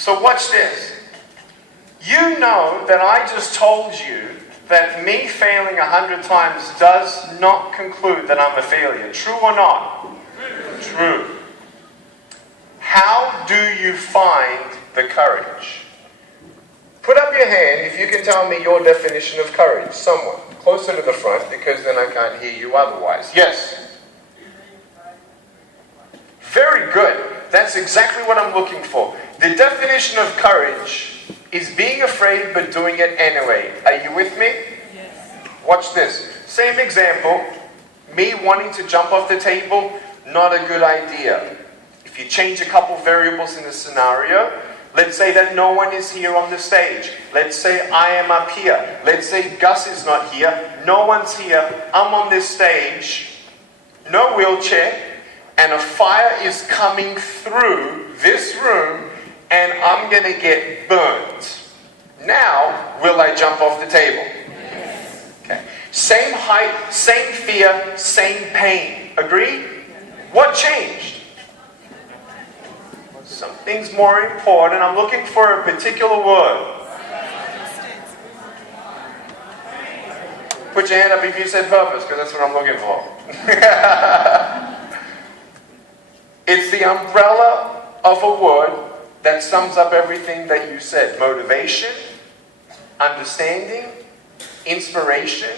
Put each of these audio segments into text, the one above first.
So watch this. You know that I just told you that me failing 100 times does not conclude that I'm a failure. True or not? True. How do you find the courage? Put up your hand if you can tell me your definition of courage. Someone. Closer to the front, because then I can't hear you otherwise. Yes. Very good. That's exactly what I'm looking for. The definition of courage is being afraid but doing it anyway. Are you with me? Yes. Watch this. Same example. Me wanting to jump off the table, not a good idea. If you change a couple variables in the scenario, let's say that no one is here on the stage. Let's say I am up here. Let's say Gus is not here. No one's here. I'm on this stage. No wheelchair. And a fire is coming through this room. And I'm going to get burnt. Now, will I jump off the table? Yes. Okay. Same height, same fear, same pain. Agree? What changed? Something's more important. I'm looking for a particular word. Put your hand up if you said purpose, because that's what I'm looking for. It's the umbrella of a word that sums up everything that you said. Motivation, understanding, inspiration,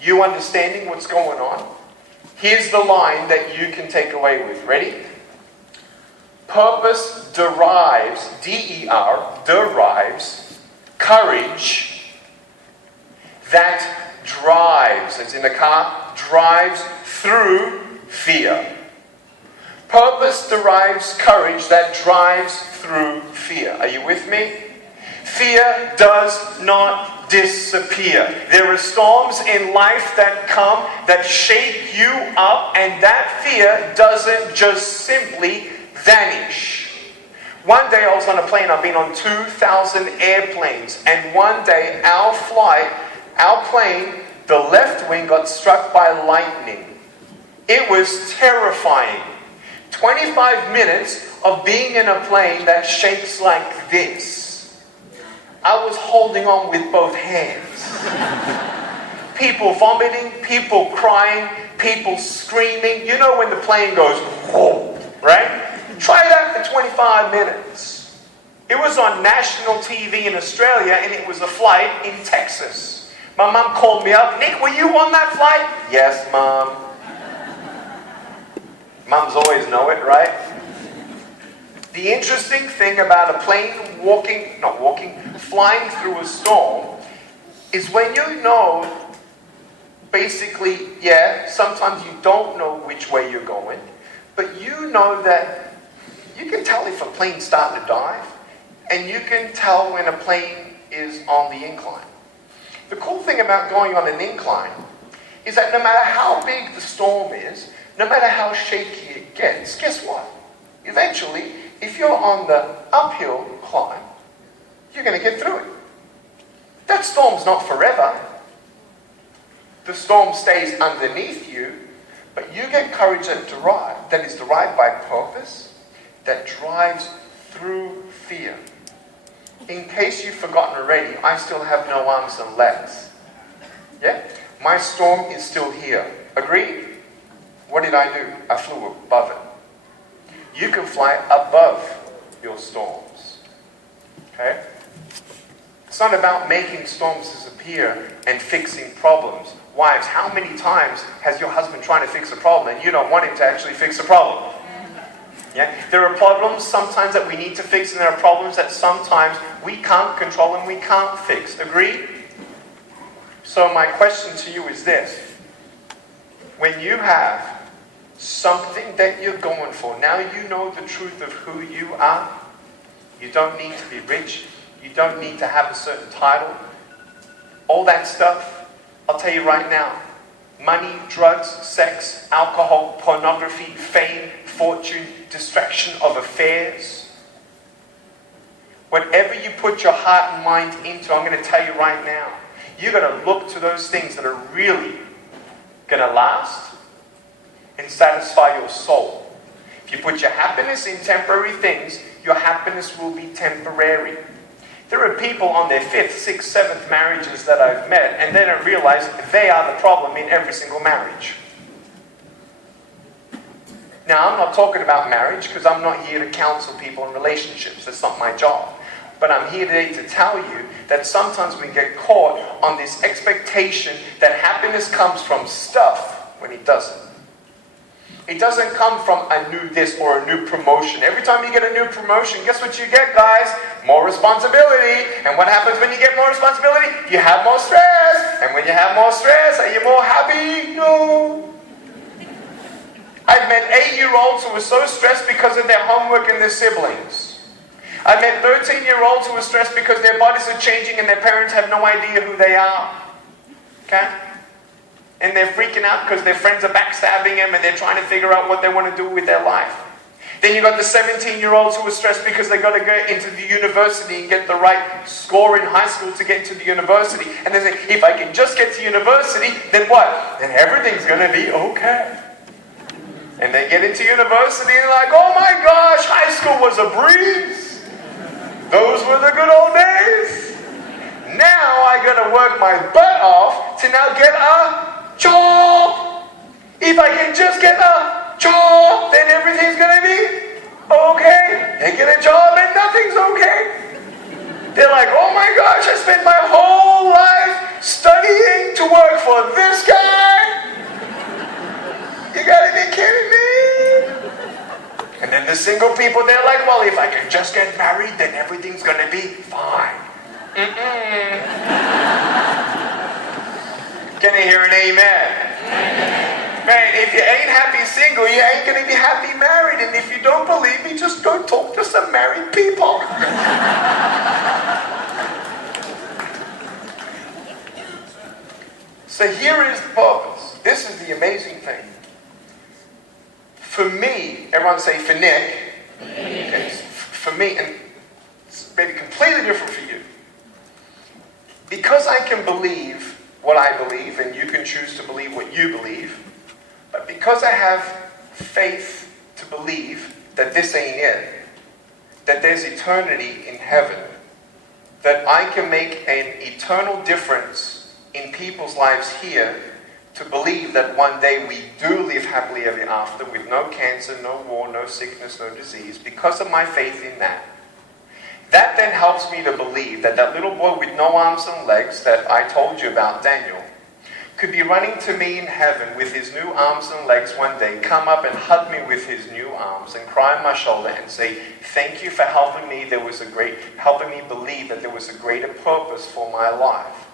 you understanding what's going on. Here's the line that you can take away with. Ready? Purpose derives, D-E-R, derives, courage that drives, as in a car, drives through fear. Purpose derives courage that drives through fear. Are you with me? Fear does not disappear. There are storms in life that come that shake you up, and that fear doesn't just simply vanish. One day I was on a plane. I've been on 2,000 airplanes, and one day our plane, the left wing got struck by lightning. It was terrifying. 25 minutes of being in a plane that shakes like this. I was holding on with both hands. People vomiting, people crying, people screaming. You know when the plane goes, whoa, right? Try that for 25 minutes. It was on national TV in Australia, and it was a flight in Texas. My mom called me up. Nick, were you on that flight? Yes, Mom. Moms always know it, right? The interesting thing about a plane flying through a storm is when you know, basically, sometimes you don't know which way you're going, but you know that you can tell if a plane's starting to dive, and you can tell when a plane is on the incline. The cool thing about going on an incline is that no matter how big the storm is, no matter how shaky it gets, guess what? Eventually, if you're on the uphill climb, you're going to get through it. That storm's not forever. The storm stays underneath you, but you get courage that is derived by purpose, that drives through fear. In case you've forgotten already, I still have no arms and legs. Yeah? My storm is still here. Agreed? What did I do? I flew above it. You can fly above your storms. Okay? It's not about making storms disappear and fixing problems. Wives, how many times has your husband trying to fix a problem and you don't want him to actually fix a problem? Yeah? There are problems sometimes that we need to fix, and there are problems that sometimes we can't control and we can't fix. Agreed? So my question to you is this. When you have something that you're going for, now you know the truth of who you are. You don't need to be rich. You don't need to have a certain title. All that stuff, I'll tell you right now. Money, drugs, sex, alcohol, pornography, fame, fortune, distraction of affairs. Whatever you put your heart and mind into, I'm going to tell you right now, you're going to look to those things that are really going to last and satisfy your soul. If you put your happiness in temporary things, your happiness will be temporary. There are people on their 5th, 6th, 7th marriages that I've met, and they don't realize they are the problem in every single marriage. Now, I'm not talking about marriage because I'm not here to counsel people in relationships. That's not my job. But I'm here today to tell you that sometimes we get caught on this expectation that happiness comes from stuff when it doesn't. It doesn't come from a new this or a new promotion. Every time you get a new promotion, guess what you get, guys? More responsibility. And what happens when you get more responsibility? You have more stress. And when you have more stress, are you more happy? No. I've met 8-year-olds who were so stressed because of their homework and their siblings. I met 13-year-olds who were stressed because their bodies are changing and their parents have no idea who they are. Okay? And they're freaking out because their friends are backstabbing them and they're trying to figure out what they want to do with their life. Then you got the 17-year-olds who are stressed because they got to go into the university and get the right score in high school to get into the university. And they say, if I can just get to university, then what? Then everything's going to be okay. And they get into university and they're like, oh my gosh, high school was a breeze. Those were the good old days. Now I got to work my butt off to now get a job. If I can just get a job, then everything's going to be okay. They get a job and nothing's okay. They're like, oh my gosh, I spent my whole life studying to work for this guy. You gotta be kidding me. And then the single people, they're like, well, if I can just get married, then everything's gonna be fine. Can I hear an amen? Amen? Man, if you ain't happy single, you ain't gonna be happy married. And if you don't believe me, just go talk to some married people. So here is the purpose. This is the amazing thing. For me, everyone say for Nick. Okay, for me, and it's maybe completely different for you. Because I can believe what I believe, and you can choose to believe what you believe, but because I have faith to believe that this ain't it, that there's eternity in heaven, that I can make an eternal difference in people's lives here, to believe that one day we do live happily ever after with no cancer, no war, no sickness, no disease, because of my faith in that. That then helps me to believe that that little boy with no arms and legs that I told you about, Daniel, could be running to me in heaven with his new arms and legs one day, come up and hug me with his new arms and cry on my shoulder and say, thank you for helping me. Helping me believe that there was a greater purpose for my life.